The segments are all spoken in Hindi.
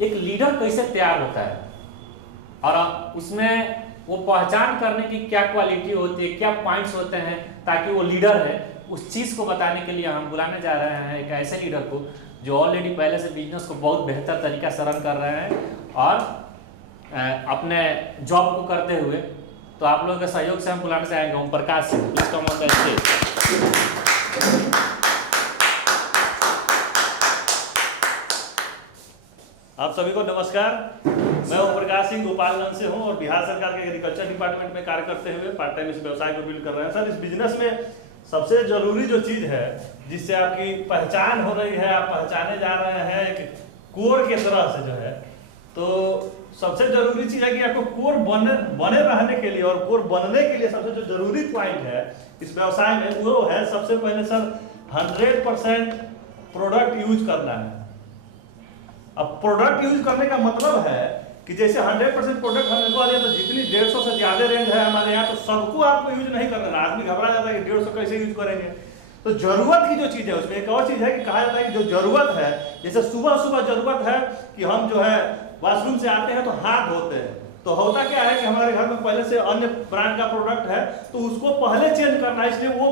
एक लीडर कैसे तैयार होता है और उसमें वो पहचान करने की क्या क्वालिटी होती है, क्या पॉइंट्स होते हैं ताकि वो लीडर है, उस चीज़ को बताने के लिए हम बुलाने जा रहे हैं एक ऐसे लीडर को जो ऑलरेडी पहले से बिजनेस को बहुत बेहतर तरीका से रन कर रहे हैं और अपने जॉब को करते हुए। तो आप लोगों के सहयोग से हम बुलाने चाहेंगे Om Prakash Singh. Please come on the stage. आप सभी को नमस्कार। मैं ओम प्रकाश सिंह गोपालगंज से हूं और बिहार सरकार के एग्रीकल्चर डिपार्टमेंट में कार्य करते हुए पार्ट टाइम इस व्यवसाय को बिल्ड कर रहे हैं। सर, इस बिजनेस में सबसे जरूरी जो चीज है जिससे आपकी पहचान हो रही है, आप पहचाने जा रहे हैं एक कोर के तरह से जो है, तो सबसे जरूरी चीज है कि आपको कोर बने रहने के लिए और कोर बनने के लिए सबसे जो जरूरी पॉइंट है इस व्यवसाय में वो है सबसे पहले सर 100% प्रोडक्ट यूज करना है। अब प्रोडक्ट यूज करने का मतलब है कि जैसे 100% प्रोडक्ट हमने को आ जाए तो जितनी 150 से ज्यादा रेंज है हमारे यहाँ, तो सबको आपको यूज नहीं करना है। आदमी घबरा जाता है कि 150 कैसे यूज करेंगे। तो जरूरत की जो चीज है उसमें एक और चीज है कि कहा जाता है कि जो जरूरत है, जैसे सुबह सुबह जरूरत है कि हम जो है वॉशरूम से आते हैं तो हाथ धोते हैं, तो होता क्या है कि हमारे घर में पहले से अन्य ब्रांड का प्रोडक्ट है तो उसको पहले चेंज करना है, इसलिए वो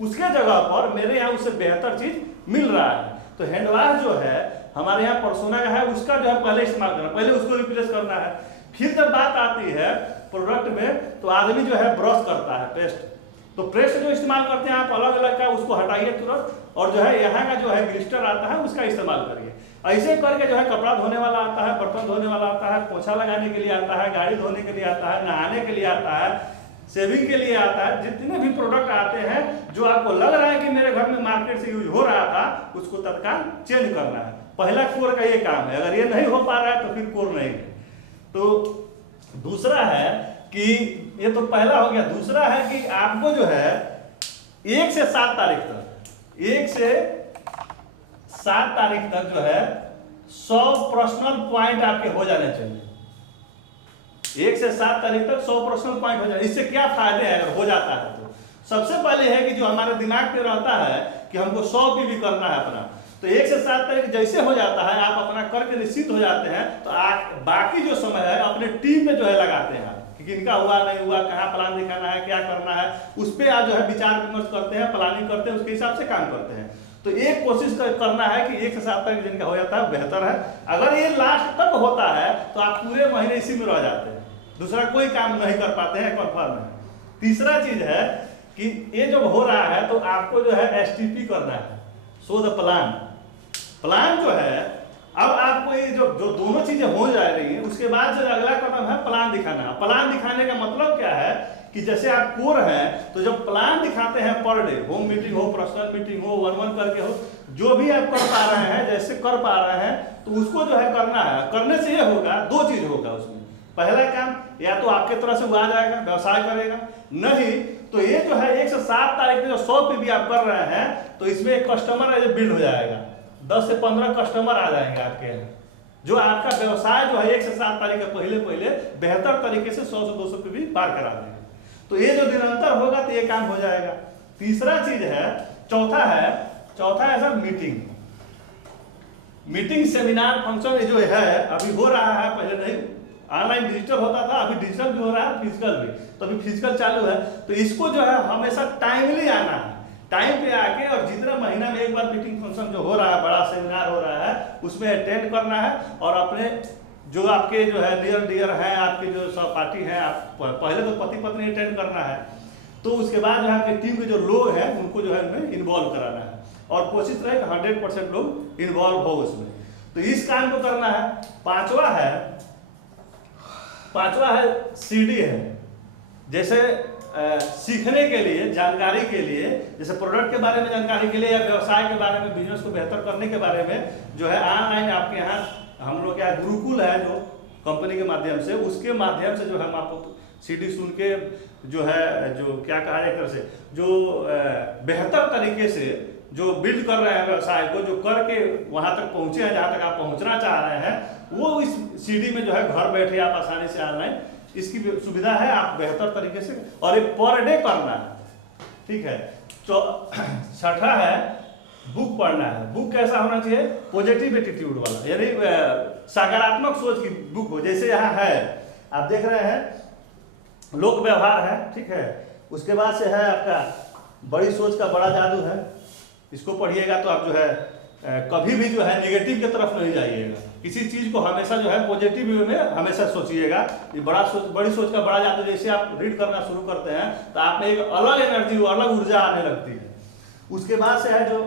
उसके जगह पर मेरे यहाँ उससे बेहतर चीज मिल रहा है। तो हैंड वॉश जो है हमारे यहाँ परसोना का है, उसका जो है पहले इस्तेमाल करना, पहले उसको रिप्लेस करना है। फिर जब बात आती है प्रोडक्ट में तो आदमी जो है ब्रश करता है, पेस्ट, तो पेस्ट जो इस्तेमाल करते हैं आप अलग अलग का उसको हटाइए तुरंत, और जो है यहाँ का जो है ग्लिस्टर आता है उसका इस्तेमाल करिए। ऐसे करके जो है कपड़ा धोने वाला आता है, बर्तन धोने वाला आता है, पोछा लगाने के लिए आता है, गाड़ी धोने के लिए आता है, नहाने के लिए आता है, सेविंग के लिए आता है। जितने भी प्रोडक्ट आते हैं जो आपको लग रहा है कि मेरे घर में मार्केट से यूज हो रहा था उसको तत्काल चेंज करना है। पहला कोर का ये काम है। अगर ये नहीं हो पा रहा है तो फिर कोर नहीं है। तो दूसरा है कि ये तो पहला हो गया। दूसरा है कि आपको जो है 1 से 7 तारीख तक 1 से 7 तारीख तक जो है 100 पर्सनल पॉइंट आपके हो जाने चाहिए। 1 से 7 तारीख तक 100 पर्सनल पॉइंट हो जाए। इससे क्या फायदे हैं अगर हो जाता है तो? सबसे पहले है कि जो हमारे दिमाग पे रहता है कि हमको 100 भी करना है अपना, तो 1 से 7 तारीख जैसे हो जाता है आप अपना करके निश्चित हो जाते हैं, तो आप बाकी जो समय है अपने टीम में जो है लगाते हैं कि किनका हुआ नहीं हुआ, कहाँ प्लान दिखाना है, क्या करना है, उस पर आप जो है विचार विमर्श करते हैं, प्लानिंग करते हैं, उसके हिसाब से काम करते हैं। तो एक कोशिश करना है कि 1 से 7 तारीख जिनका हो जाता है बेहतर है। अगर ये लास्ट तक होता है तो आप पूरे महीने इसी में रह जाते हैं, दूसरा कोई काम नहीं कर पाते हैं, कन्फर्म है। तीसरा चीज है कि ये जब हो रहा है तो आपको जो है STP करना है, सो द प्लान जो है। अब आपको ये जो दोनों चीजें हो जा रही हैं उसके बाद जो अगला कदम है प्लान दिखाना। प्लान दिखाने का मतलब क्या है कि जैसे आप कोर हैं तो जब प्लान दिखाते हैं पर डे, होम मीटिंग हो, पर्सनल मीटिंग हो, 1-1 करके हो, जो भी आप कर पा रहे हैं, जैसे कर पा रहे हैं तो उसको जो है करना है। करने से ये होगा, 2 चीज होगा उसमें। पहला काम या तो आपके तरह से वो आ जाएगा, व्यवसाय करेगा, नहीं तो ये जो है 1 से 7 तारीख जो 100 पे भी आप कर रहे हैं तो इसमें एक कस्टमर बिल्ड हो जाएगा। 10 से 15 कस्टमर आ जाएंगे आपके यहाँ, जो आपका व्यवसाय जो है 1 से 7 तारीख के पहले बेहतर तरीके से 100 से 200 पे भी पार करा देंगे। तो ये जो निरंतर होगा तो ये काम हो जाएगा। तीसरा चीज है, चौथा है सर मीटिंग सेमिनार फंक्शन जो है अभी हो रहा है, पहले नहीं ऑनलाइन डिजिटल होता था, अभी डिजिटल भी हो रहा है, फिजिकल भी, तो अभी फिजिकल चालू है। तो इसको जो है हमेशा टाइमली आना है, टाइम पे आके, और जितना महीना में एक बार मीटिंग फंक्शन जो हो रहा है, बड़ा सेमिनार हो रहा है, उसमें अटेंड करना है और अपने जो आपके जो है नियर डियर हैं, आपके जो सहपाठी हैं, आप पहले तो पति पत्नी अटेंड करना है, तो उसके बाद जो है आपकी टीम के जो लोग हैं उनको जो है उनमें इन्वॉल्व कराना है और कोशिश रहे कि 100% लोग इन्वॉल्व हो उसमें। तो इस काम को करना है। पांचवा है CD है। जैसे सीखने के लिए, जानकारी के लिए, जैसे प्रोडक्ट के बारे में जानकारी के लिए या व्यवसाय के बारे में, बिजनेस को बेहतर करने के बारे में जो है ऑनलाइन आपके यहाँ हम लोग क्या गुरुकुल है जो कंपनी के माध्यम से, उसके माध्यम से जो हम आपको CD सुन के जो है जो क्या कहा जाए, एक तरह से जो बेहतर तरीके से जो बिल्ड कर रहे हैं व्यवसाय को, जो करके वहां तक पहुंचे हैं जहां तक आप पहुंचना चाह रहे हैं, वो इस CD में जो है घर बैठे आप आसानी से ऑनलाइन इसकी सुविधा है, आप बेहतर तरीके से, और ये पर डे करना है, ठीक है। छठा है बुक पढ़ना है। बुक कैसा होना चाहिए? पॉजिटिव एटीट्यूड वाला, यानी सकारात्मक सोच की बुक हो। जैसे यहाँ है, आप देख रहे हैं लोक व्यवहार है, ठीक है। उसके बाद से है आपका बड़ी सोच का बड़ा जादू है। इसको पढ़िएगा तो आप जो है कभी भी जो है निगेटिव की तरफ नहीं जाइएगा। किसी चीज को हमेशा जो है पॉजिटिव वे में हमेशा सोचिएगा। ये बड़ी सोच का बड़ा जादू जैसे आप रीड करना शुरू करते हैं तो आप में एक अलग एनर्जी, अलग ऊर्जा आने लगती है। उसके बाद से है जो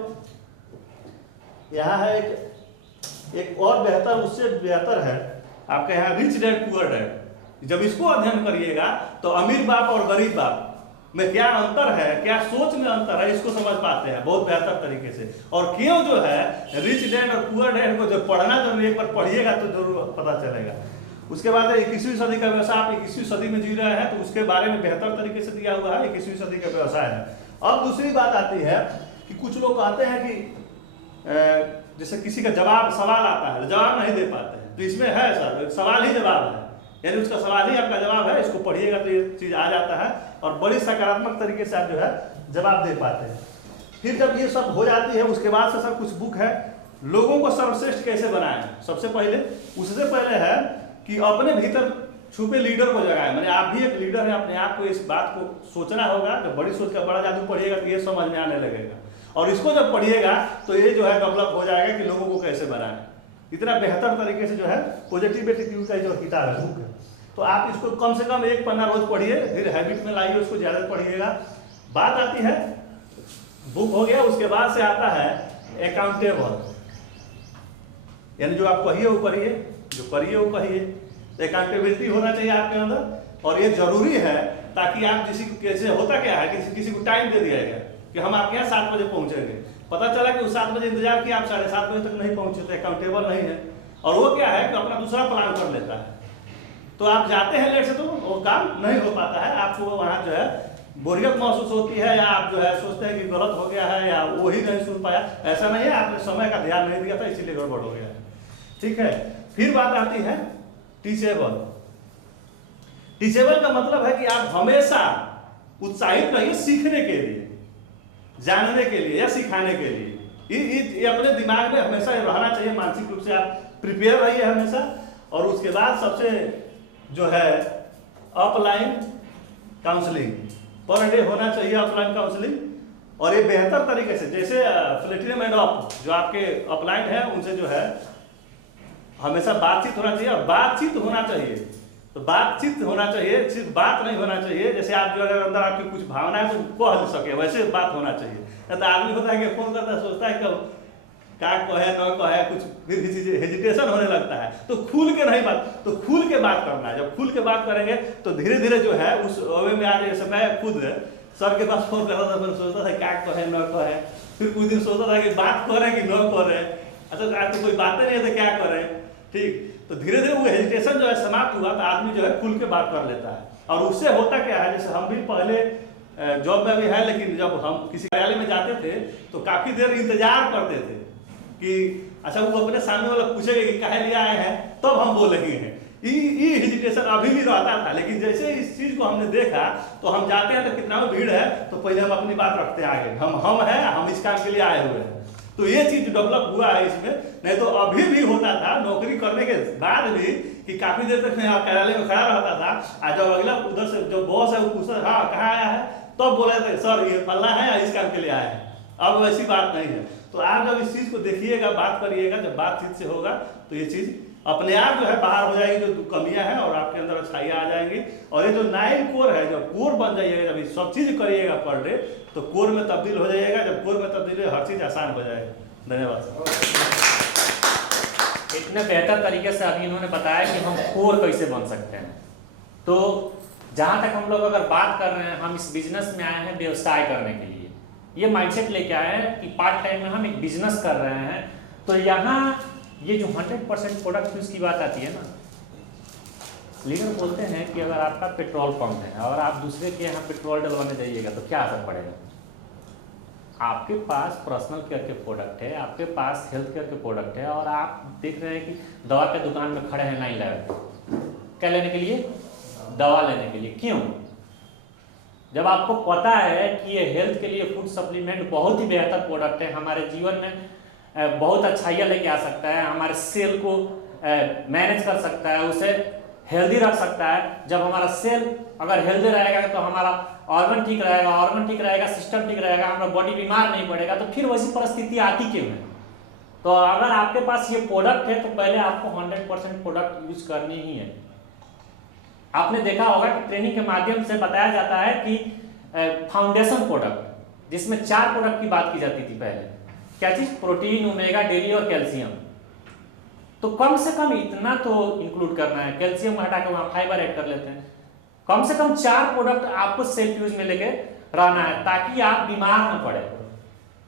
यहाँ है एक और बेहतर, उससे बेहतर है आपके यहाँ रिच डैड पुअर डैड। जब इसको अध्ययन करिएगा तो अमीर बाप और गरीब बाप में क्या अंतर है, क्या सोच में अंतर है, इसको समझ पाते हैं बहुत बेहतर तरीके से। और क्यों जो है रिच डैड और पुअर डैड को जब पढ़ना जरूरी, एक बार पढ़िएगा तो जरूर पता चलेगा। उसके बाद 21वीं सदी का व्यवसाय, आप 21वीं सदी में जी रहे हैं तो उसके बारे में बेहतर तरीके से दिया हुआ है, 21वीं सदी का व्यवसाय है। अब दूसरी बात आती है कि कुछ लोग कहते हैं कि जैसे किसी का सवाल आता है, जवाब नहीं दे पाते हैं, तो इसमें है सर सवाल ही जवाब है, यानी उसका सवाल ही आपका जवाब है। इसको पढ़िएगा तो ये चीज आ जाता है और बड़ी सकारात्मक तरीके से आप जो है जवाब दे पाते हैं। फिर जब ये सब हो जाती है उसके बाद से सर कुछ बुक है, लोगों को सर्वश्रेष्ठ कैसे बनाएं। सबसे पहले, उससे पहले है कि अपने भीतर छुपे लीडर को जगाएं। मैंने आप भी एक लीडर है, अपने आप को इस बात को सोचना होगा। जब बड़ी सोच का बड़ा जादू पढ़िएगा तो ये समझ में आने लगेगा, और इसको जब पढ़िएगा तो ये जो है डेवलप हो जाएगा कि लोगों को कैसे बनाएं। इतना बेहतर तरीके से जो है पॉजिटिव एटीट्यूड का जो किताब है, बुक है, तो आप इसको कम से कम 1 पन्ना रोज पढ़िए, फिर हैबिट में लाइए, उसको ज्यादा पढ़िएगा। बात आती है, बुक हो गया, उसके बाद से आता है अकाउंटेबल, यानी जो आप कहिए वो करिए, जो करिए वो कहिए। अकाउंटेबिलिटी होना चाहिए आपके अंदर, और ये जरूरी है ताकि आप कैसे होता क्या है, किसी को टाइम दे दिया गया कि हम आपके यहाँ 7 बजे पहुंचेंगे, पता चला कि उस 7 बजे इंतजार किया, आप 7:30 बजे तक नहीं पहुंचे, तो अकाउंटेबल नहीं है। और वो क्या है कि अपना दूसरा प्लान कर लेता है, तो आप जाते हैं लेट से तो वो काम नहीं हो पाता है। आपको वहाँ जो है बोरियत महसूस होती है, या आप जो है सोचते हैं कि गलत हो गया है, या वो ही नहीं सुन पाया। ऐसा नहीं है, आपने समय का ध्यान नहीं दिया था इसीलिए गड़बड़ हो गया है, ठीक है। फिर बात आती है टीचेबल। टीचेबल का मतलब है कि आप हमेशा उत्साहित रहिए सीखने के लिए, जानने के लिए या सिखाने के लिए। ये अपने दिमाग में हमेशा रहना चाहिए, मानसिक रूप से आप प्रिपेयर रहिए हमेशा। और उसके बाद सबसे जो है अपलाइन काउंसलिंग, पर डे होना चाहिए अपलाइन काउंसलिंग। और ये बेहतर तरीके से, जैसे प्लेटिनम एंड अप जो आपके अपलाइन है उनसे जो है हमेशा बातचीत होना चाहिए, और बातचीत होना चाहिए तो बातचीत होना चाहिए, सिर्फ बात नहीं होना चाहिए। जैसे आप जो अगर अंदर आपकी कुछ भावना है तो कह सके, वैसे बात होना चाहिए। तो आदमी होता है कि फोन करता है, सोचता है कब क्या कहे न कहे, कुछ फिर हेजिटेशन होने लगता है। तो खुल के नहीं बात, तो खुल के बात करना है। जब खुल के बात करेंगे तो धीरे धीरे जो है उस वे में आ जाए। मैं खुद सर के पास फोन करता था, फिर सोचता था क्या कहे न कहे, फिर कुछ दिन सोचता था कि बात करें कि न करें, अच्छा आज तो कोई बातें नहीं है तो क्या करें, ठीक। तो धीरे धीरे वो हेजिटेशन जो है समाप्त हुआ, तो आदमी जो है खुल के बात कर लेता है। और उससे होता क्या है, जैसे हम भी पहले जॉब में भी है, लेकिन जब हम किसी कार्यालय में जाते थे तो काफी देर इंतजार करते थे कि अच्छा वो अपने सामने वाला पूछेगा कि काहे लिए आए हैं, तब हम बोलेंगे हैं। ये हेजिटेशन अभी भी रहता था, लेकिन जैसे इस चीज को हमने देखा तो हम जाते हैं तो कितना भीड़ है, तो पहले हम अपनी बात रखते हैं आगे, हम हैं, हम इस काम के लिए आए हुए हैं। तो ये चीज डेवलप हुआ है इसमें। नहीं तो अभी भी होता था नौकरी करने के बाद भी कि काफी देर तक मैं कार्यालय में खड़ा रहता था, और जब अगला उधर से जो बॉस है वो पूछता हाँ कहाँ आया है, तब बोले थे सर ये फलना है, इस काम के लिए आए हैं। अब वैसी बात नहीं है। तो आप जब इस चीज को देखिएगा, बात करिएगा, जब बातचीत से होगा तो ये चीज अपने आप जो है बाहर हो जाएगी, जो कमियां हैं, और आपके अंदर अच्छाइयां आ जाएंगी। और ये जो 9 कोर है, जब कोर बन जाइएगा, जब ये सब चीज करिएगा पर डे, तो कोर में तब्दील हो जाइएगा। जब कोर में तब्दील हो, हर चीज आसान हो जाएगा। धन्यवाद। इतने बेहतर तरीके से अभी इन्होंने बताया कि हम कोर कैसे बन सकते हैं। तो जहां तक हम लोग अगर बात कर रहे हैं, हम इस बिजनेस में आए हैं व्यवसाय करने के लिए, ये माइंडसेट लेके आए हैं कि पार्ट टाइम में हम एक बिजनेस कर रहे हैं। तो यहाँ ये जो 100% प्रोडक्ट यूज की बात आती है ना, लीडर बोलते हैं कि अगर आपका पेट्रोल पंप है और आप दूसरे के यहाँ पेट्रोल डलवाने जाइएगा तो क्या असर पड़ेगा। आपके पास पर्सनल केयर के प्रोडक्ट है, आपके पास हेल्थ केयर के प्रोडक्ट है, और आप देख रहे हैं कि दवा के दुकान में खड़े हैं लाइन लगा के, क्या लेने के लिए, दवा लेने के लिए। क्यों? जब आपको पता है कि ये हेल्थ के लिए फूड सप्लीमेंट बहुत ही बेहतर प्रोडक्ट है, हमारे जीवन में बहुत अच्छाइयाँ लेके आ सकता है, हमारे सेल को मैनेज कर सकता है, उसे हेल्दी रख सकता है। जब हमारा सेल अगर हेल्दी रहेगा तो हमारा ऑर्गन ठीक रहेगा, सिस्टम ठीक रहेगा, हमारा बॉडी बीमार नहीं पड़ेगा, तो फिर वैसी परिस्थिति आती क्यों है। तो अगर आपके पास ये प्रोडक्ट है तो पहले आपको 100% प्रोडक्ट यूज करनी ही है। आपने देखा होगा कि ट्रेनिंग के माध्यम से बताया जाता है कि फाउंडेशन प्रोडक्ट, जिसमें 4 प्रोडक्ट की बात की जाती थी पहले, क्या चीज, प्रोटीन, ओमेगा, डेली और कैल्शियम। तो कम से कम इतना तो इंक्लूड करना है, कैल्शियम हटा के वहां फाइबर ऐड कर लेते हैं। कम से कम 4 प्रोडक्ट आपको सेल्फ यूज में लेके रहना है ताकि आप बीमार न पड़े।